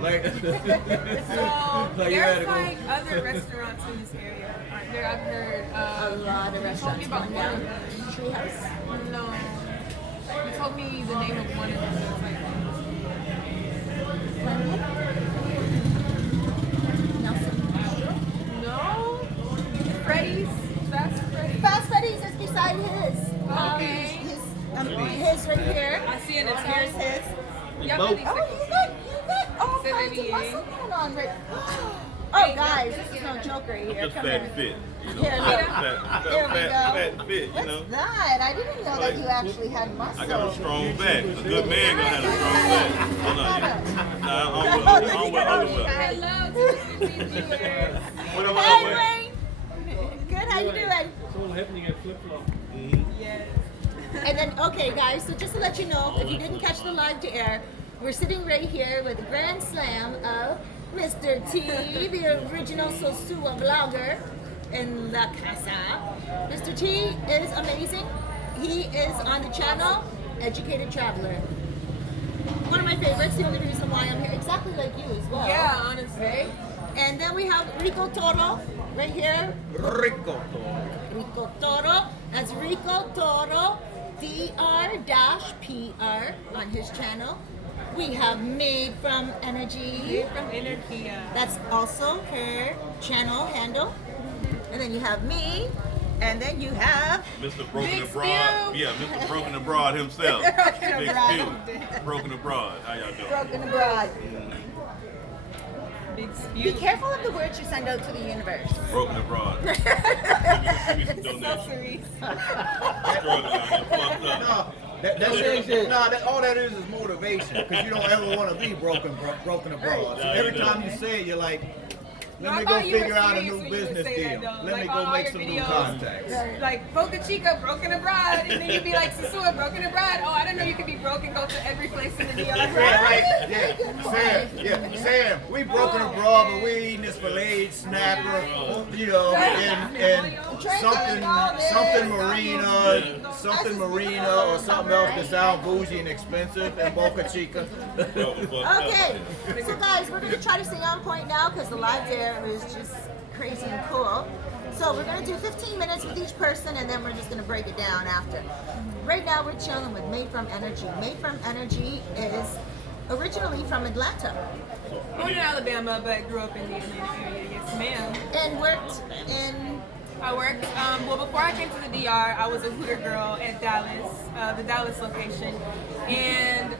Like, So like you had to there's go. like other restaurants in this area, aren't there? I've heard. A lot of restaurants about going one down. of them. Treehouse. No, you told me the name of one of them. It was like, Nelson. no, Freddy's, Fast Freddy's. Fast Freddy's is beside his. Okay. His right here. I see it. It's Here's here. his. Yep, Both. these Oh, stickers. you got all kinds of 788. muscle going on right. Oh, guys, this is no joke right here. Just Come fat here. fit. You know, Here, there we go. fat fit, you What's know. that? I didn't know that you actually had muscle. I got a strong back. A good man gonna have a strong back. Hold on. Nah, I'm I love to see viewers. What am Hey, I Wayne. Good, how you doing? It's all happening at flip flop. Yes. And then, okay, guys, so just to let you know, if you didn't catch the live to air, we're sitting right here with the Grand Slam of Mr. T, the original Sosua vlogger in La Casa. Mr. T is amazing. He is on the channel Educated Traveler. One of my favorites, the only reason why I'm here, exactly like you as well. Yeah, honestly. And then we have Rico Toro right here. Rico. Rico Toro. That's Rico Toro, DR-PR on his channel. We have Made from Energy. Made from Energia. That's also her channel handle. And then you have me. And then you have Mr. Broken Big Abroad. Spew. Yeah, Mr. Broken Abroad himself. Broken Big Abroad. Spew. Broken Abroad. How y'all doing? Broken Abroad. Big Be spew. careful of the words you send out to the universe. Broken Abroad. Give me some donations. Accessories. Struggling out here, fucked up. No, all that is motivation because you don't ever want to be broken abroad. So every time you say it, you're like, let No, me I go thought you were figure out a serious new when you would business say that, deal. though. Let Like me on go all make your some new videos. contacts. Like Boca Chica, broken abroad, and then you'd be like Sosua, broken abroad. Oh, I didn't know you could be broke and go to every place in the DR. Yeah, right. Yeah, Sam, we broken abroad, but we eating this filleted snapper, you know, and something marina or something else that sound bougie and expensive in Boca Chica. Okay, so guys, we're going to try to stay on point now because the live there is just crazy and cool. So we're going to do 15 minutes with each person and then we're just going to break it down after. Right now we're chilling with Made from Energy. Made from Energy is originally from Atlanta Born in Alabama, but grew up in the Atlanta area. Yes, ma'am. and worked in... I worked, well, before I came to the DR, I was a Hooter girl at Dallas, the Dallas location. And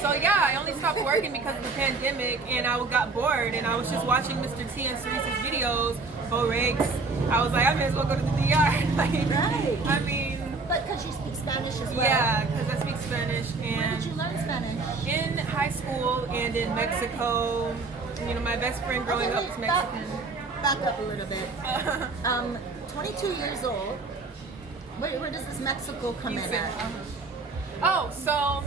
so, yeah, I only stopped working because of the pandemic, and I got bored, and I was just watching Mr. T and Ceresa's videos, Bo Riggs. I was like, I may as well go to the DR. Like, Right. I mean, But because you speak Spanish as well. yeah, because I speak Spanish, Where and did you learn Spanish? in high school and in Mexico, you know, my best friend growing up was Mexican. Back up a little bit. 22 years old. Where does this Mexico come in at? Oh, so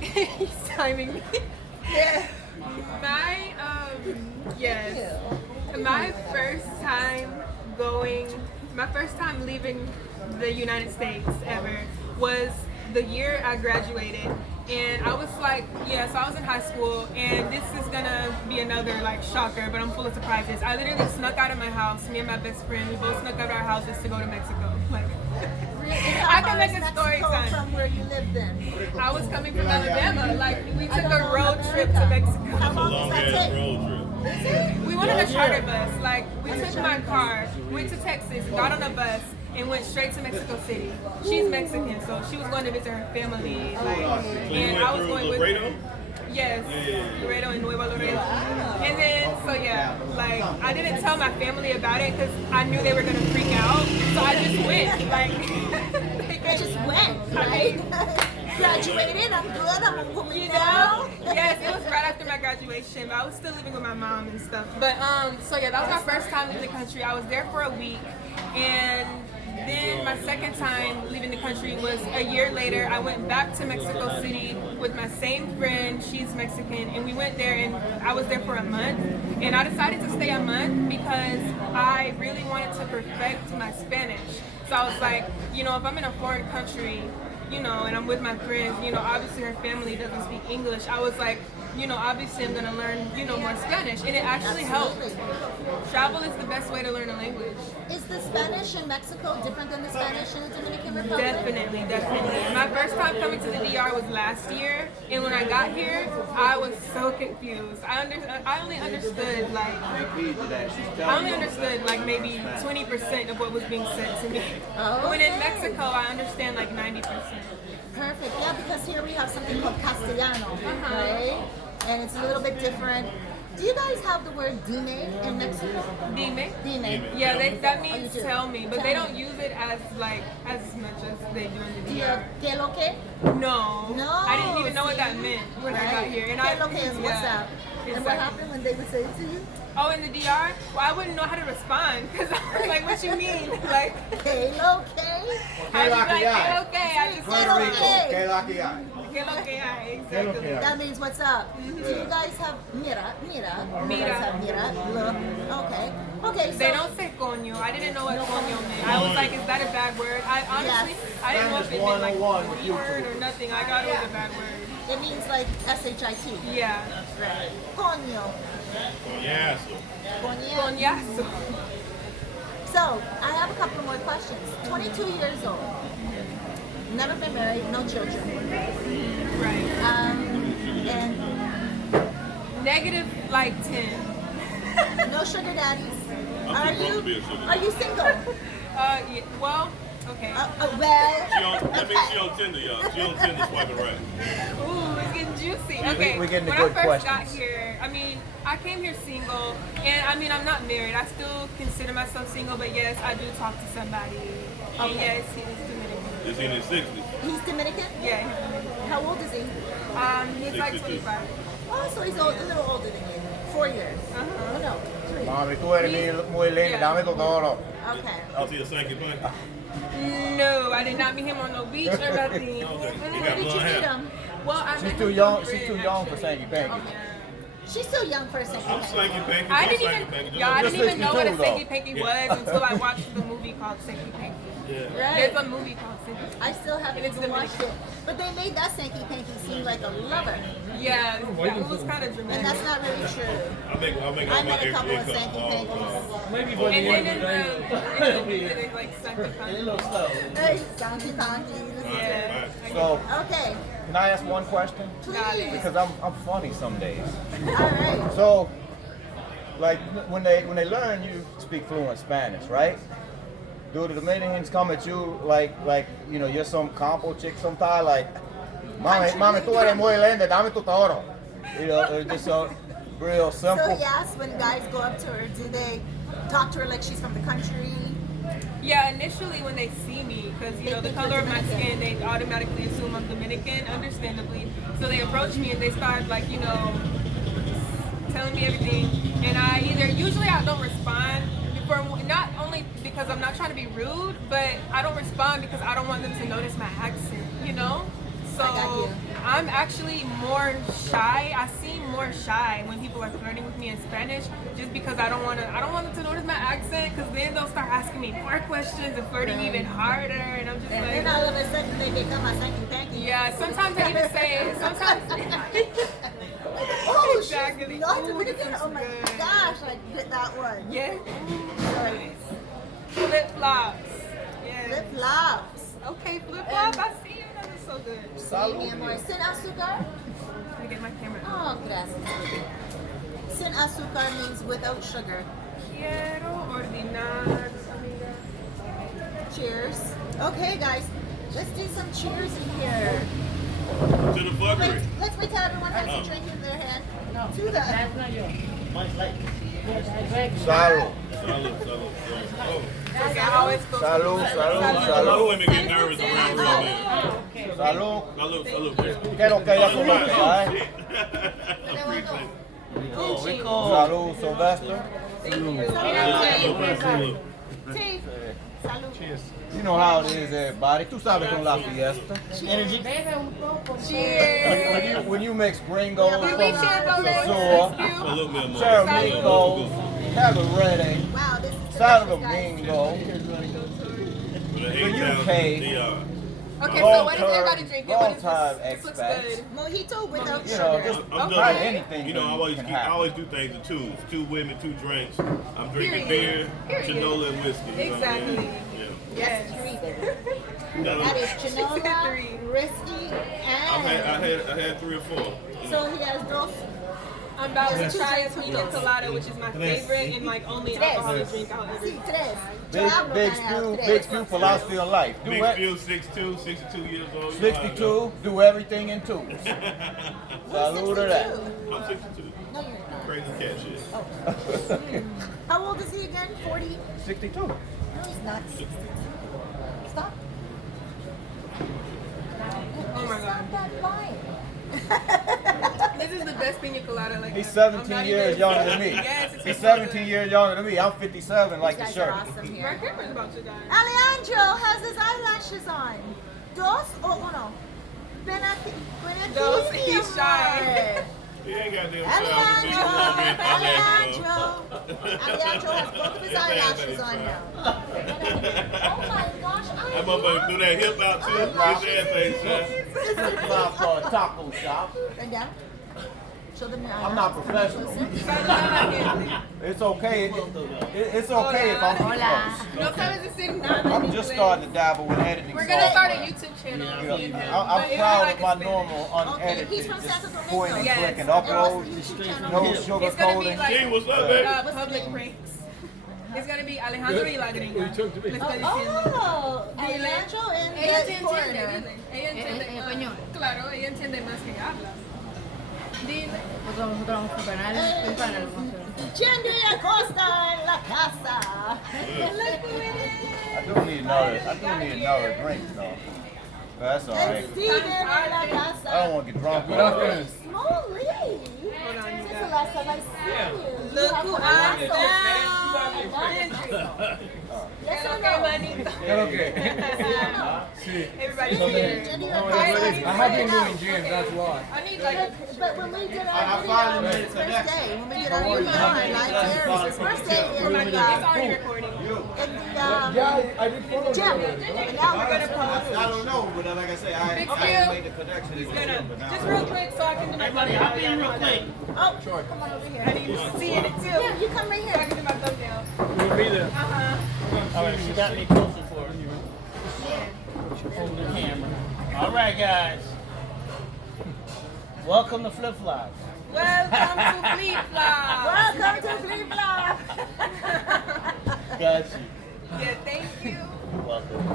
he's timing me. Yeah. My yes, my first time leaving the United States ever was the year I graduated. And I was like, yeah, so I was in high school, and this is gonna be another like shocker, but I'm full of surprises. I literally snuck out of my house, me and my best friend, we both snuck out of our houses to go to Mexico. Like, I can make a story time. From where you lived then. I was coming from Alabama, like we took a road trip to Mexico. How long Long does that ass take? road trip. Is it? We went on a charter bus, like we took my car, went to Texas, got on a bus, and went straight to Mexico City. She's Mexican, so she was going to visit her family, like, and I was going with her. Yes, Laredo and Nuevo Laredo. And then, so yeah, like, I didn't tell my family about it because I knew they were going to freak out, so I just went, like, I just went, right? Graduated, I'm good, I'm a woman you now. know? Yes, it was right after my graduation, but I was still living with my mom and stuff. But, so yeah, that was my first time leaving the country. I was there for a week, and then my second time leaving the country was a year later. I went back to Mexico City with my same friend. She's Mexican, and we went there, and I was there for a month. And I decided to stay a month because I really wanted to perfect my Spanish. So I was like, you know, if I'm in a foreign country, you know, and I'm with my friends, you know, obviously her family doesn't speak English. I was like, obviously I'm gonna learn, more Spanish, and it actually helps. Travel is the best way to learn a language. Is the Spanish in Mexico different than the Spanish in the Dominican Republic? Definitely, definitely. My first time coming to the DR was last year, and when I got here, I was so confused. I only understood like maybe 20% of what was being said to me. Oh, When in okay. Mexico, I understand like 90%. Perfect. Yeah, because here we have something called Castellano, right? And it's a little bit different. Do you guys have the word dime in Mexico? Dime? Dime. Yeah, that Oh, means you do? tell me, but Tell they me. don't use it as much as they do in Do the you DR. have que lo que? No. No, I didn't even know what see? that meant when I got Right. here. And Que lo que is what's yeah, up. And what exactly. happened when they would say it to you? Oh, in the DR? Well, I wouldn't know how to respond because I was like, what you mean? Like, Que lo que? I'd be like, Que lo que hay? "Hey, okay, I just Que Puerto lo Rico, que? que la que hay. Que lo que hay, Que lo que exactly. hay. That means what's up. Do you guys have mira? You guys have mira. Look. Okay. Okay. So They don't say coño. I didn't know what coño meant. I was like, is that a bad word? I honestly, Yes. I didn't know if it meant like Spanish 101 a B word or nothing. I got it was a bad word. it means like shit. Yeah. Right. Coño. Yes. Coño. Coñazo. So I have a couple more questions. 22 years old. Never been married. No children. Right. And Negative like 10. no sugar daddies. I'm Are too broke to be a you? sugar Are you single? Yeah, well, okay. Well. That means she on Tinder, y'all. She on Tinder swiping right. Ooh, it's getting juicy. Okay, we're getting the when good I first got questions. here, I came here single, and I'm not married. I still consider myself single, but yes, I do talk to somebody. And yes, he is Dominican. Is he in his 60s? He's Dominican. Yeah, he's Dominican. How old is he? He's like 62. 25. Oh, so he's a little older than you. 4 years. Oh no, 3. Mami, tú eres muy linda, dame tu toro. Okay. Is he a Sankey Plank? No, I did not meet him on no beach or nothing. He got Where did you blonde meet hair. him? Well, I She's met too him young. through a She's too friend, young for actually. Sanky Panky. She's still young for a second. I'm Sankey Panky. I I'm didn't Sankey even, Panky. y'all, I Just didn't even know what a 62 though. Sankey Panky was until I watched the movie called Sankey Panky. Yeah. There's a movie called Sankey Panky. I still haven't And it's even watched it. Dominican. But they made that Sankey Panky seem like a lover. Yeah, that was kind of And dramatic. that's not really true. I'll make I all my met a couple of income Sankey all Pankies. Maybe by the And then end in of the the day. music, like Sankey Panky. Hey, Sankey Pankies. Yeah. So, Okay, can I ask one question? please. Because I'm funny some days. All right. So, like when they learn you speak fluent Spanish, right? Do the Dominicans come at you like you're some campo chick sometime like, mami, tú eres muy linda, dame tu toro. It's just so real So simple. yes, when guys go up to her, do they talk to her like she's from the country? Yeah, initially when they see me, because the color of my skin, they automatically assume I'm Dominican, understandably. So they approach me and they start telling me everything, and usually I don't respond. Not only because I'm not trying to be rude, but I don't respond because I don't want them to notice my accent. So I got you. I'm actually more shy. I seem more shy when people are flirting with me in Spanish, just because I don't want them to notice my accent, because then they'll start asking me more questions and flirting even harder, and I'm just And like, then all of a sudden they become a Sankey Panky. yeah. Sometimes I even say, sometimes. Oh, Exactly. she's not Ooh, Dominican. this is Oh my good. gosh, I get that one. Yeah. Right. Flip flops. Yeah. Flip flops. Okay, flip flop. I see you. That is so good. Sí, mi amor. Sin azúcar? Let me get my camera. Oh, gracias. Sin azúcar means without sugar. Quiero ordenar, amiga. Cheers. Okay, guys, let's do some cheers in here. To the fuckery. Let's wait till everyone has a drink in their hand. To the. Salud. Salud, salud, salud. Oh. Okay, I always go. Salud, salud, A lot of salud. women get nervous around real men. Salud. Salud, salud. ¿Qué es lo que ella conoce, Right. eh? Appreciate it. Salud, Sylvester. Salud, salud. Tea. Salud. You know how it is, everybody. Tú sabes con la fiesta. Cheers. When you mix gringos from We share both Sosua, Salud, mi amor. Cerritos, Cabaret, Wow, this is Santo delicious, guys. Domingo, For the the H-Town, UK. DR. Okay, so what is everybody drinking? What is Long-time this? This looks expats. good. Mojito without You know, sugar. just I'm try done. anything. You know, I can I happen. always do things in twos. 2 women, 2 drinks. I'm drinking Period. beer, Chinola, and whiskey. You know what I mean? Exactly. Yeah. Yes. Three, baby. No, That is Three. Chinola, Risky, I and... had 3 or 4. So he has dos. I'm about to try a pina colada, which is my favorite and like only alcoholic drink I'll ever Sí, drink. tres. Yo Big, hablo big maneras, Spew, tres. Big Spew philosophy of life. Do Big it. Phil, 6'2", 62 years old. You know how I 62, do everything in twos. Who's Salute to that. 62? go. I'm 62. No, you're not. Crazy cat shit. How old is he again? 40? 62. No, he's not. 60. Stop. Oh my Stop god. that lying. This is the best pina colada. Like He's ever. I'm 17 not years even- younger than me. Yes, it's He's so 17 good. years younger than me. I'm 57, like You the guys are shirt. awesome My here. camera's about to die. Alejandro has his eyelashes on. Dos o uno? Ven aquí. Dos, he's shy. He ain't got them Alejandro, Alejandro. Alejandro has both of his eyelashes on now. Oh my gosh, That motherfucker do that hip out too. His ass ain't shot. This is for a taco shop. Bend down. Show them your I'm not eyelashes. professional. Closer. It's okay. It's okay if I'm too Hola. close. No sabes decir nada. I'm en just inglés. starting to dabble with editing. We're gonna start a software. YouTube channel. You Me know, and him. I'm But it proud was of my like Spanish. normal Okay, unedited, he's from just Santo Domingo. point and Yes. click and And what's the upload. YouTube channel? No It's gonna be sugarcoating. like Hey, what's up, baby? public pranks. It's gonna be Alejandro y la gringa. What you talking to me? Le estoy diciendo. Oh, Alejandro and Ella the te entiende, foreigner. dile. Ella entiende. español. Claro, ella entiende más que habla. Dile. Nosotros vamos a preparar el panel. Jenny Acosta en la casa. I do need another drink though. But that's all And right. Steven en la I don't casa. want to get drunk. Good afternoon. Smalley. Hold on, you Since guys. the last time I see you. Look You have who a I lasso. found. Yes or Okay, no? manito. Okay. Yes or no? Everybody Jenny here. Acosta. I have been doing gym, that's why. I need like. But when we did I our finally video, made his a first connection. day, when we did our video on live there, it was his first day Oh in my the, God, it's already recording. Yeah, I did follow gym. And now we're gonna post. I don't know, but like I say, I Big didn't deal. make the connection. He's gonna just real quick so I can do my thumbnail. Hop in real quick. Oh, come on over here. I need to see it too. Yeah, you come right So I here. can do my thumbnail. We'll be there. All right, she got me closer for her. Hold the camera. All right, guys. Welcome to Flip Flops. Welcome to Fleet Flop. Welcome to Flip Flop. Got you. Yeah, thank you. Welcome.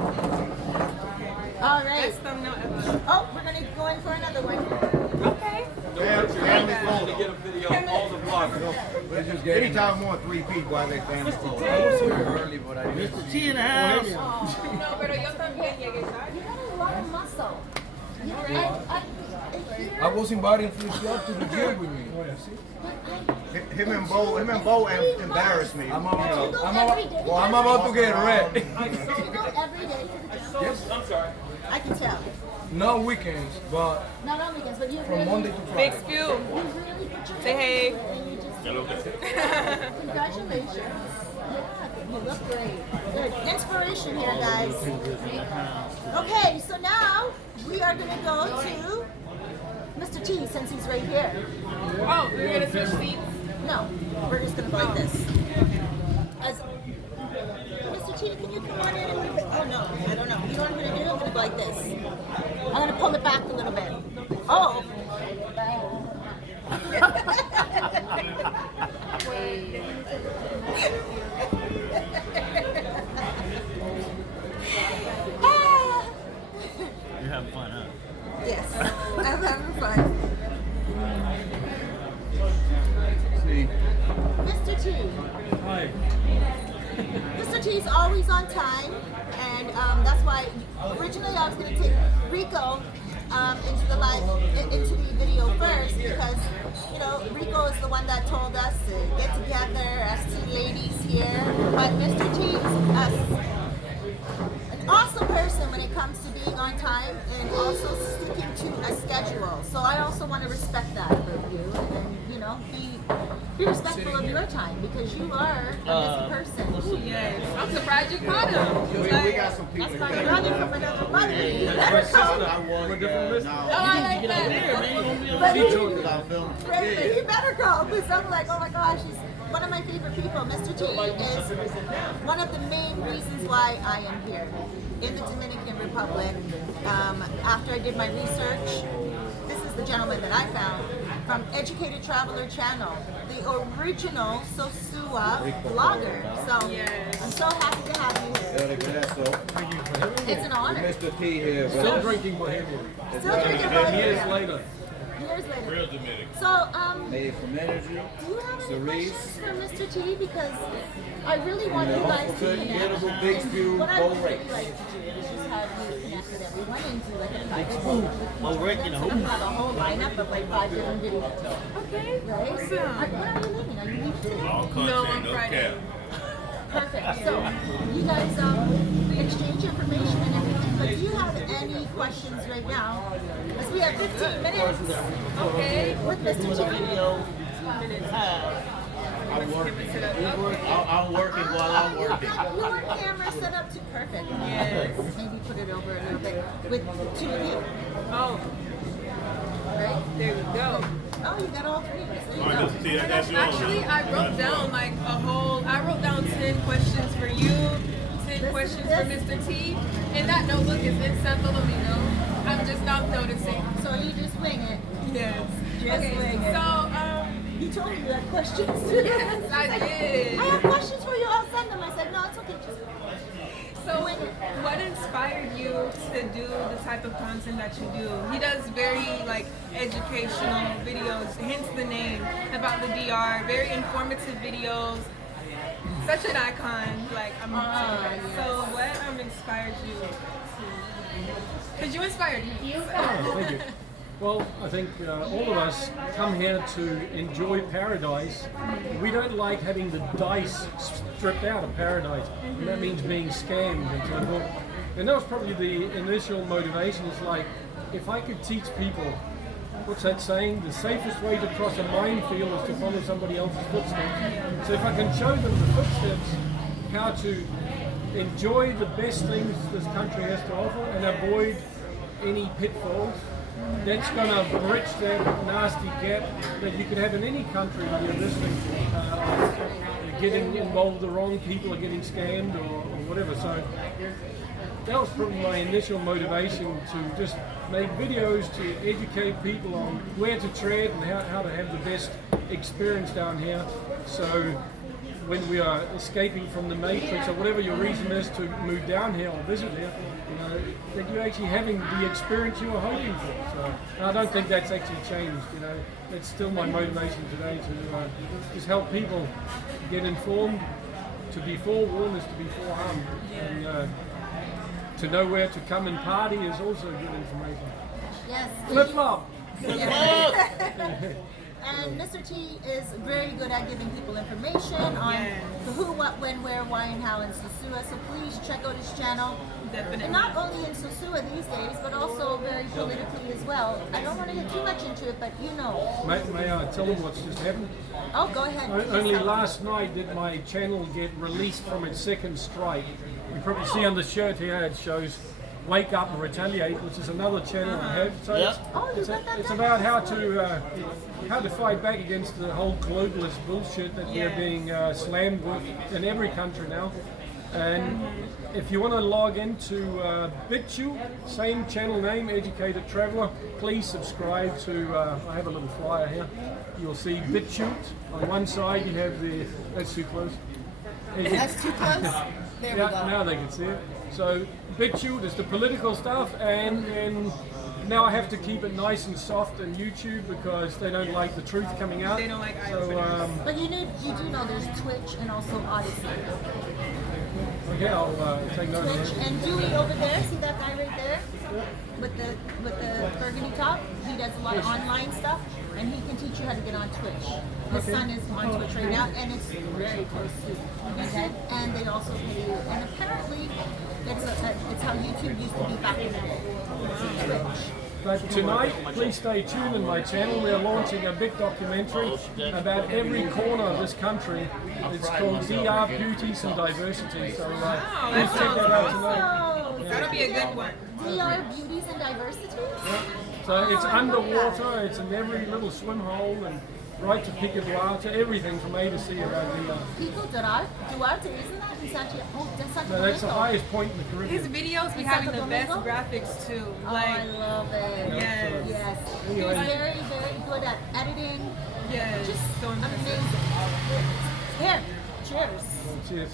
All right. Best thumbnail ever. Oh, we're gonna go in for another one. Okay. Family photo. Get a video of all the vloggers. Anytime more 3 people, I think family photo. I was here early, but I didn't Mr. T in the house. No, pero yo también llegué You tarde. got a lot of muscle. You know, I was inviting Flip to the gym with me. Him and Bo embarrassed me. I'm I'm about to get red. You go every day to the gym. Yes, I'm sorry. I can tell. No weekends, but Not on weekends, but you from really, Monday to Big Friday. spew. you really put your Say hey. and you just Hello, okay. congratulations. Yeah, you look great. Good. Inspiration here, guys. Okay, so now we are gonna go to Mr. T since he's right here. Oh, we're gonna switch seats. No, we're just gonna go like this. As Mr. T, can you come on in a little bit? Oh no, I don't know. You know what I'm gonna do? I'm gonna go like this. I'm gonna pull it back a little bit. Oh. Ah. You're having fun, huh? Yes, I'm having fun. See, Mr. T. Hi. Mr. T is always on time, and that's why originally I was going to take Rico into the video first because you know Rico is the one that told us to get together as two ladies here. But Mr. T is an awesome person when it comes to being on time and also sticking to a schedule. So I also want to respect that about you, and you know be be respectful of your time because you are a busy person. Yes. I'm surprised you caught him. We got some people That's my here. brother from another mother. You My better sister, call. I work Oh, I like that. But he- I'm filming. But he better call because I'm like, oh my gosh, he's one of my favorite people. Mr. T is one of the main reasons why I am here in the Dominican Republic. After I did my research, this is the gentleman that I found from Educated Traveler Channel, the original Sosua vlogger. So Yes. I'm so happy to have you here. Very good. So, It's an honor. Mr. T here. with Still us. drinking Bohemian. Still drinking about Years later. years later. Real Dominican. So, Made from energy. do you have any Cerise. questions for Mr. T? Because I really want you guys to Good, connect. beautiful, big spew, What I bow would really race. like to do is just have you connect with everyone and do like a private Well, Rick, you know. have a whole lineup of like 5 different videos. Okay. Right? Awesome. When are you leaving? Are you leaving today? All content, No, on no Friday. cap. Perfect. So you guys exchange information and everything. But do you have any questions right now? As we have 15 minutes Okay. with Mr. T. Video. I'm working while I'm working. Your camera set up to perfect. Yes. Maybe put it over a little bit with 2 of you. Oh, Right? there we go. Oh, you got all 3 of us. There you All right, go. Mr. T, that's yours. Actually, I wrote down like I wrote down 10 questions for you, 10 questions for Mr. T, and that notebook is in Santo Domingo. I'm just not noticing. So you just wing it. Yes. Just Okay, wing it. so, You told me you had questions. yes, I did. I have questions for you. I'll send them. I said, no, it's okay. Just So what inspired you to do the type of content that you do? He does very like educational videos, hence the name, about the DR, very informative videos. Such an icon, like so what inspired you to, because you inspired me. Thank you. Well, I think all of us come here to enjoy paradise. We don't like having the dice stripped out of paradise, and that means being scammed and so forth. And that was probably the initial motivation. It's like, if I could teach people, what's that saying? The safest way to cross a minefield is to follow somebody else's footsteps. So if I can show them the footsteps, how to enjoy the best things this country has to offer and avoid any pitfalls, that's going to bridge that nasty gap that you could have in any country when you're listening getting involved with the wrong people or getting scammed or whatever. So that was probably my initial motivation to just make videos to educate people on where to tread and how to have the best experience down here. So when we are escaping from the matrix or whatever your reason is to move down here or visit here, you know, that you're actually having the experience you were hoping for. So I don't think that's actually changed. You know, that's still my motivation today to just help people get informed. To be forewarned is to be forearmed, and to know where to come and party is also good information. Yes. Flip flop. And Mr. T is very good at giving people information on the who, what, when, where, why, and how in Sosua. So please check out his channel. Definitely. And not only in Sosua these days, but also very politically as well. I don't want to get too much into it, but you know. May I tell them what's just happened? Oh, go ahead. Only last night did my channel get released from its second strike. You probably see on the shirt here it shows Wake Up and Retaliate, which is another channel I have. So it's about how to fight back against the whole globalist bullshit that we're being slammed with in every country now. And if you want to log into BitChute, same channel name, Educated Traveler, please subscribe to, I have a little flyer here. You'll see BitChute. On one side you have the, that's too close. That's too close? There we go. Now they can see it. So BitChute is the political stuff, and now I have to keep it nice and soft on YouTube because they don't like the truth coming out. They don't like so, But you do know there's Twitch and also Odyssey. okay, I'll take note of Twitch that. and Dewey over there, see that guy right there? With the burgundy top? He does a lot of online stuff and he can teach you how to get on Twitch. His son is on Twitch right now and it's very close to okay? And they also pay you. And apparently it's how YouTube used to be back in the day. Twitch. But tonight, please stay tuned in my channel. We are launching a big documentary about every corner of this country. It's called DR Beauties and Diversity. So please check that out tonight. That'll be a good one. DR Beauties and Diversity? So it's underwater, it's in every little swim hole, and right to Pico Duarte, everything from A to C about DR. Pico Duarte, isn't that in Santiago? Oh, that's Santiago. So that's the highest point in the Caribbean. His videos be having the best graphics too. Oh, I love it. Yes. Yes. He's very, very good at editing. Yes. Just so amazing. Here, cheers. Cheers.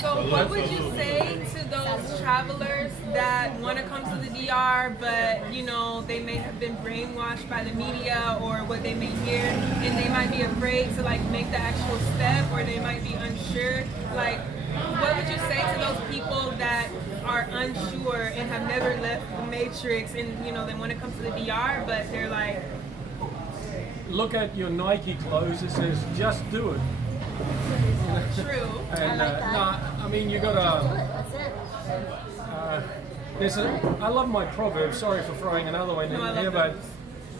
So what would you say to those travelers that want to come to the DR, but you know they may have been brainwashed by the media or what they may hear, and they might be afraid to like make the actual step, or they might be unsure? Like, what would you say to those people that are unsure and have never left the Matrix, and you know they want to come to the DR, but they're like, look at your Nike clothes. It says "Just do it." true. And I like that. I mean, you got That's it. I love my proverb. Sorry for throwing another one in I love here, but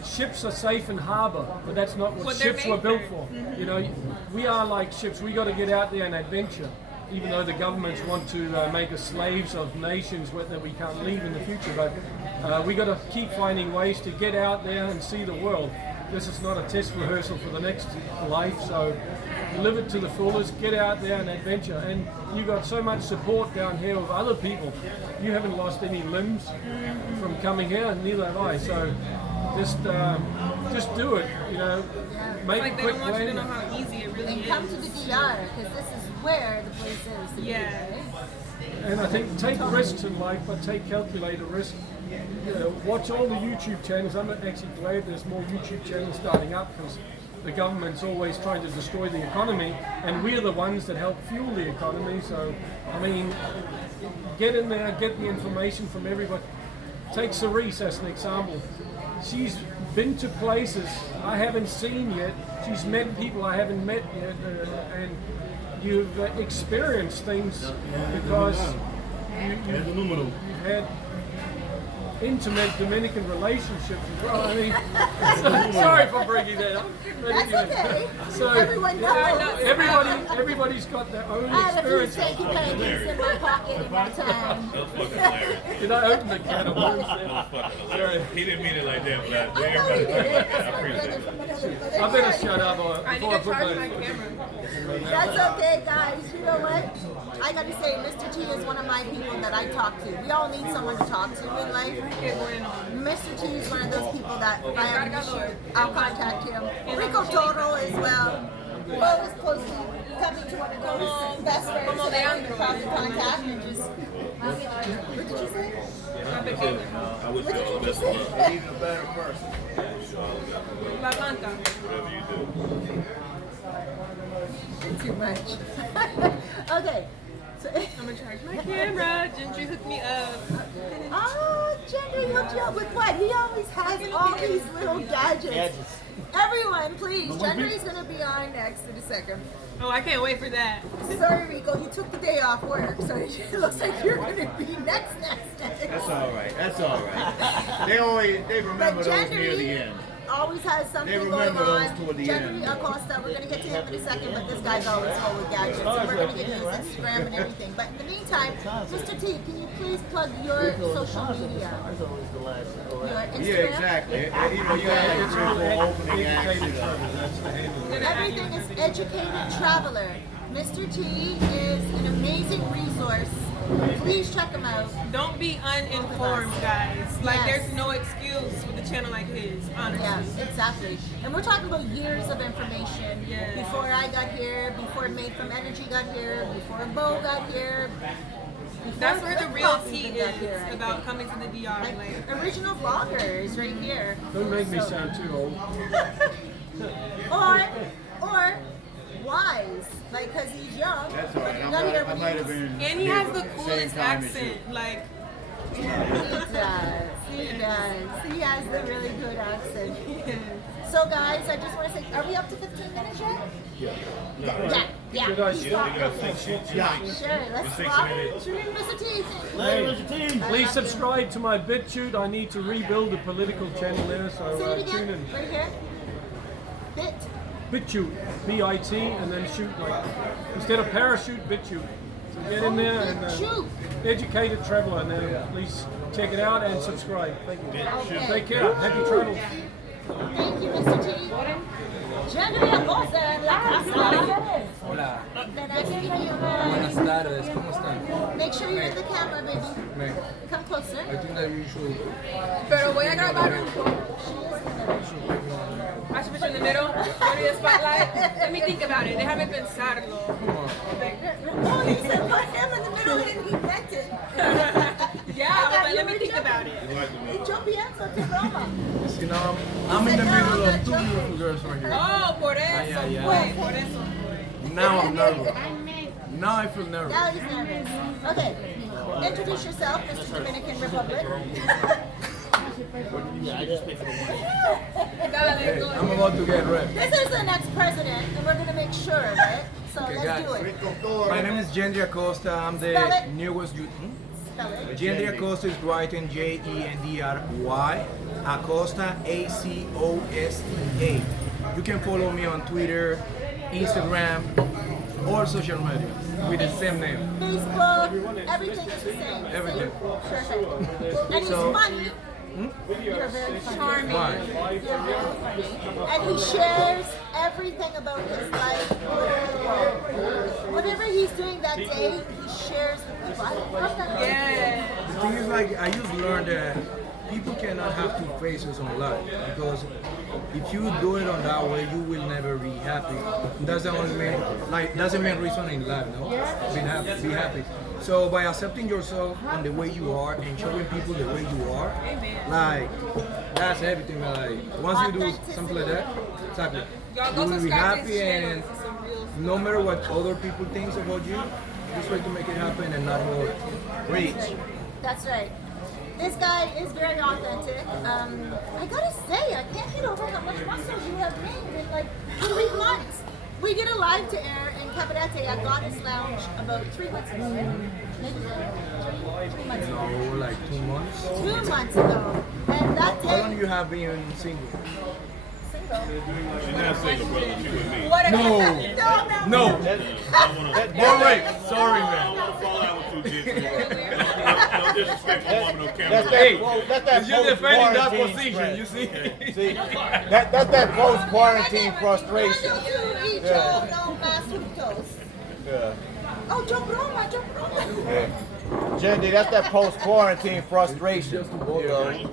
those. ships are safe in harbour, but that's not what they're ships made were built for. for. You know, we are like ships. We got to get out there and adventure. Even though the governments want to make us slaves of nations that we can't leave in the future, but we got to keep finding ways to get out there and see the world. This is not a test rehearsal for the next life, so live it to the fullest, get out there and adventure. And you got so much support down here with other people. You haven't lost any limbs from coming here, and neither have I. So just do it, you know, make Like a they quick don't want you to plan. know how easy it really And is. come to the DR, because this is where the place is. to be, Yeah. right? And I think take risks in life, but take calculated risks. You know, watch all the YouTube channels. I'm actually glad there's more YouTube channels starting up, because the government's always trying to destroy the economy, and we're the ones that help fuel the economy. So, I mean, get in there, get the information from everybody. Take Cerise as an example. She's been to places I haven't seen yet. She's met people I haven't met yet, and you've experienced things because you've had intimate Dominican relationships as well. I mean, sorry for bringing that up. That's okay. So Everyone knows. everybody's got their own I had a few experience. stanky panties in my pocket in my time. That was fucking hilarious. Did I open the can of worms there? That was fucking hilarious. He didn't mean it like that, but I know you everybody did. I appreciate it. I better shut up I need before I to put charge my my... camera. That's okay, guys. You know what? I gotta say, Mr. T is one of my people that I talk to. We all need someone to talk to in life. Mr. T is one of those people that if I have an issue, I'll contact him. Rico Toro as well. We're always close to coming to one of those best friends that I can probably contact and just. What did you say? I wish you all the best of luck. He's a better person. La Blanca. Whatever you do. Too much. Okay. So, I'm gonna charge my camera. Gentry hooked me up. oh, Gentry hooked you up with what? He always has all these little gadgets. Everyone, please. Gentry's gonna be on next in a second. Oh, I can't wait for that. Sorry, Rico, you took the day off work, so it looks like you're gonna be next. That's all right. That's all right. They remember But those near the Gentry end. always has something They going remember those on. toward the Gentry end. Acosta, we're gonna get to him in a second, but this guy's always full with gadgets, and we're gonna get to his Instagram and everything. But in the meantime, Mr. T, can you please plug your social media? Your Instagram? Yeah, exactly. You know, you had like 3 or 4 opening acts. That's the handle. Everything is Educated Traveler. Mr. T is an amazing resource. Please check him out. Don't be uninformed, guys. Like, Yes. there's no excuse with a channel like his, honestly. Yeah, exactly. And we're talking about years of information. Yes. Before I got here, before Made from Energy got here, before Bo got here. before That's where the Flip real Flops tea even got here, I is about think. coming to the DR. Like, Original vlogger is right here. Don't make me So- sound too old. or wise, like because he's young. That's all right. But he got here I when might he have was- been. and he here has the at same coolest time as you. accent. Like, He does. He does. He has the really good accent. So guys, I just want to say, are we up to 15 minutes yet? Yeah. Should I They stop? got 6 minutes. Sure, let's 6 swap. minutes. Mr. T. Later, Mr. T. Please subscribe to my BitChute. I need to rebuild the political channel there, so Say it tune again, in. right here. Bit. BitChute, B-I-T, and then shoot like instead of parachute, BitChute. So get in there and BitChute. educated traveler, and then please check it out and subscribe. Thank you. Okay. Take care. Happy travels. Thank you, Mr. T. Gentlemen, cosa en la casa. Hola, Buenas buenas tardes, ¿cómo están? Make sure you're in the camera, baby. Me, Come closer. I think that you should. Pero voy a grabar. I should put you in the middle. Maybe the spotlight. Let me think about it. Déjame pensarlo. Oh, he said put him in the middle and he meant it. Yeah, but let me think about it. Yo pienso que broma. You know, I'm in the middle of two beautiful girls right here. Oh, por eso yeah. fue, por eso fue. Now I'm nervous. Now I feel nervous. Now he's nervous. Okay, introduce yourself, Mr. Dominican Republic. I'm about to get ready. This is the next president, and we're gonna make sure of it. So Okay, let's do guys. it. My name is Gendry Acosta. I'm Spell the it. newest youth. Spell it. Gendry Acosta is writing J-E-N-D-R-Y. Acosta, A-C-O-S-T-A. You can follow me on Twitter, Instagram, or social media with the same name. Facebook, everything is the same. Everything. Perfect. And he's So- funny. You're very funny. Charming. Why? You're very funny. And he shares everything about his life with the world. Whatever he's doing that day, he shares with people. I love that. Yeah. The thing is, like, I just learned that people cannot have two faces on life because if you do it on that way, you will never be happy. That's the only main, like, that's the main reason in life, no? Be happy. So by accepting yourself on the way you are and showing people the way you are, like, that's everything. Like, once you do something like that, exactly, Y'all you go will be subscribe to happy, his channel and for some real stuff. no matter what other people think about you, just try to make it happen and not hold it. Reach. That's right. This guy is very authentic. I gotta say, I can't get over how much muscle you have gained in like 3 months. We did a live to air in Cabarete at Goddess Lounge about 3 months ago, right? Maybe 3 months ago. No, like 2 months. 2 months ago. And that How long day, you have been single? single. She's not single, brother. She with me. What a No. All right. Sorry, man. Don't fall out with you, Jitty. Don't disrespect my woman on That's camera. that You're defending that post-quarantine position, stress. you see? See, that's that post-quarantine frustration. No más fructose. Yeah. Oh, yo broma, yo broma. Yeah. Jendy, that's that post-quarantine frustration. You know, in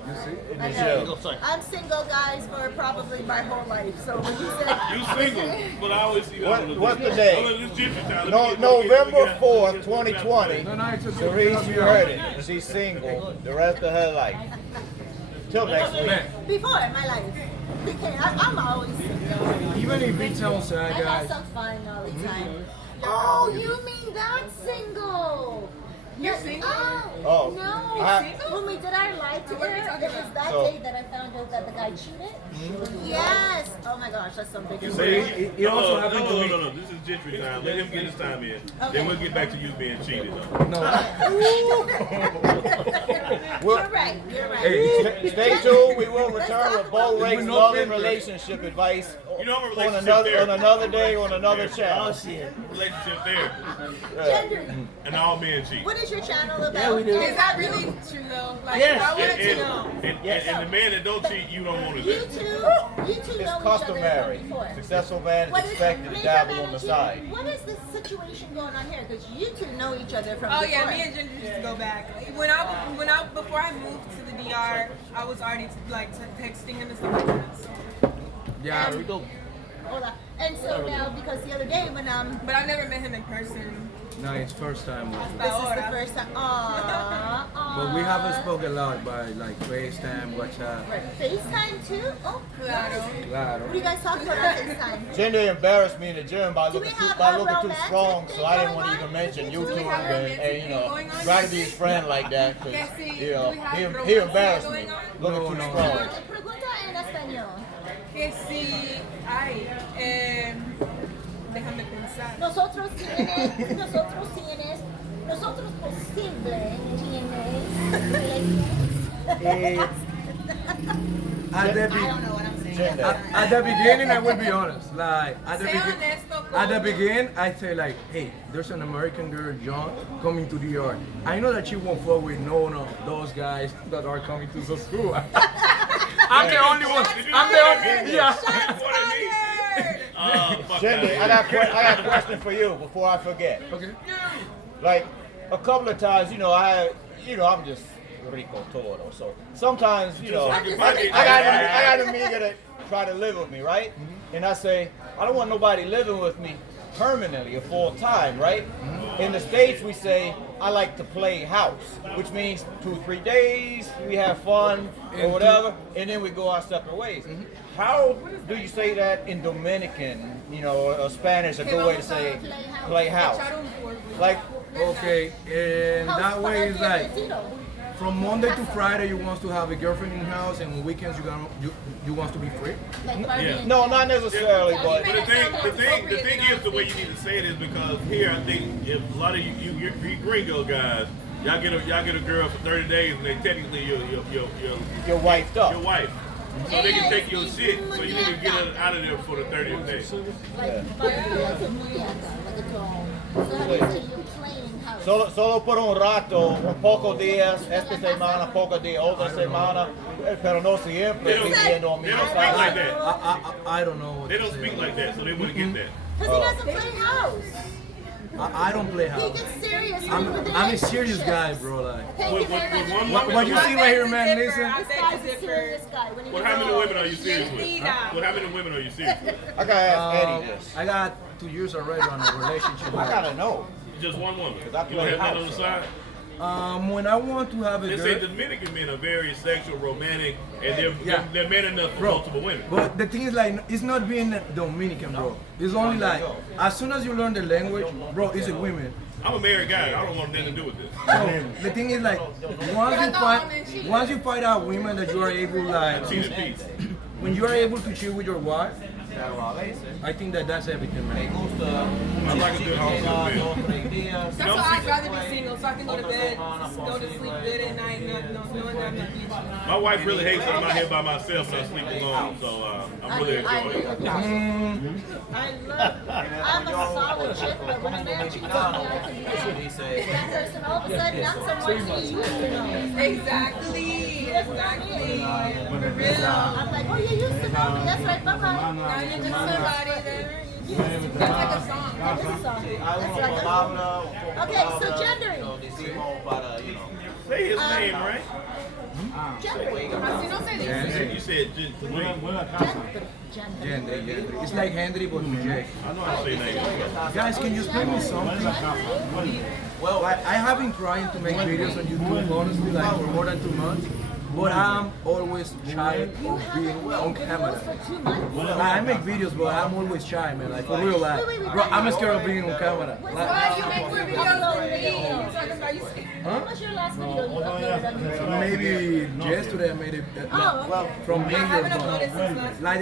the I gym. know. I'm single, guys, for probably my whole life. So when you said You single, but I always see you out on What's the Oh, day? look, it's Jitty time. No, November 4th, 2020. No, it's okay. Cerise, you heard it. She's single the rest of her life. Till next week. Man, before my life. Okay, I'm always single. even if it sounds sad, I have guys, some fun all the time. Oh, you mean that single? You're single? Oh. No. I- When we did our live together, it was that So- day that I found out that the guy cheated. Yes. Oh my gosh, that's some big You news. see? it also No, happened to me. no. This is Gentry time. Let him get his time in. Okay. Then we'll get back to you being cheated on. No. You're right. You're right. Hey, Stay tuned. We will return talk with Bo about Rake's no love and filter. relationship advice You know I'm a on relationship another therapist. day on another channel. Relationship therapist. Gender. And all men cheat. What is your channel about? Is that really true though? Like, Yes. I wanted to know. And the man that don't cheat, you don't want to You do. two know It's each other customary. from before. Successful man is What is expected to Raise dabble your on the energy. side. What is the situation going on here? Because you two know each other from Oh before. yeah, me and Ginger used to go back. Before I moved to the DR, I was already like texting him and stuff like that. So. yeah, Hola. And so now, because the other day when But I've never met him in person. no, it's first time. this is the first time. Aww. But we haven't spoken a lot by like FaceTime, WhatsApp. Right. FaceTime too? Oh, Claro. Claro. what do you guys talk about on FaceTime? Gender embarrassed me in the gym by Do looking we too, have by a looking too romantic strong, thing so I didn't going want to on? even mention Do we YouTube have a and romantic you know, thing going on? try to be his friend like that because Yes, see, you know do we have he romance embarrassed me going on? looking No, too no. strong. Pregunta en español. Que que si hay, déjame pensar. Nosotros posible tienes. At the I don't know what I'm saying. At the beginning, I will be honest. Like Sé honesto at the con- beginning, I say like, hey, there's an American girl, John, coming to the yard. I know that she won't fuck with none of those guys that are coming to Sosua. I'm the only one. I'm the only. Yeah. Cindy, I got a question for you before I forget. Okay. Like a couple of times, I'm just rico todo. So sometimes, I got a amiga that try to live with me, right? And I say, I don't want nobody living with me permanently or full time, right? In the States, we say, I like to play house, which means 2-3 days, we have fun or whatever, and then we go our separate ways. How do you say that in Dominican, or Spanish, a good way to say play house? Like, Okay, and that way is like from Monday to Friday you want to have a girlfriend in house, and on weekends you want to be free. Yeah. no, not necessarily, but But the thing is, the way you need to say it is because here, I think if a lot of you gringo guys, y'all get a girl for 30 days, and they technically you're wiped up. your wife. So they can take your shit, so you need to get her out of there for the 30th day. Solo por un rato, un poco días, esta semana, poco días, otra semana, pero no siempre. They don't viviendo en mi speak casa. like that. I don't know. What They to don't say. speak like that, so they wouldn't get that. Because he doesn't play house. I don't play He house. gets serious. I'm a serious guy, bro. Like, Thank you very much. what you see right here, man? Listen. I This think guy's it's a serious guy. When he What gets how many old. women are you serious with? What how many women are you serious with? I gotta ask Eddie this. I got 2 years already on a relationship. I gotta know. Just one woman. You I don't play have that on the house, side? When I want to have a They say girl, Dominican men are very sexual, romantic, and Yeah. they're man enough for bro. multiple women. But the thing is, like, it's not being Dominican, bro. It's only like as soon as you learn the language, bro, it's a women. I'm a married guy. I don't want nothing to do with this. So the thing is, like, once you find out women that you are able, like, Tina Pete's. when you are able to chill with your wife, I think that's everything, man. I like a good household man. That's why I'd rather be single, so I can go to bed, go to sleep good at night, knowing that I'm not being cheated. My wife really hates that I'm out here by myself and I sleep alone, so I'm really enjoying it. I'm a solid chick, but when a man cheats on me, I can leave. That person, all of a sudden, I'm somewhere to you. Exactly. For real. I'm like, oh, you used to know me. That's right, bye-bye. Now you're just somebody that that's like a song. That is a song. That's like a song. Okay, so gendering. Say his name, right? Gendering. Así no se dice. You said just wait. Gender. It's like Henry, but with Jake. I know how to say names. Guys, can you explain me something? Well, I have been trying to make videos on YouTube, honestly, like for more than 2 months. But I'm always shy of being on camera. Like, I make videos, but I'm always shy, man. Like, for real, like, bro, I'm scared of being on camera. Why Like, you make more videos than me? You're talking about you. When was your last video you uploaded on YouTube? maybe yesterday I made it Oh, okay. from I haven't England. uploaded since last Like, the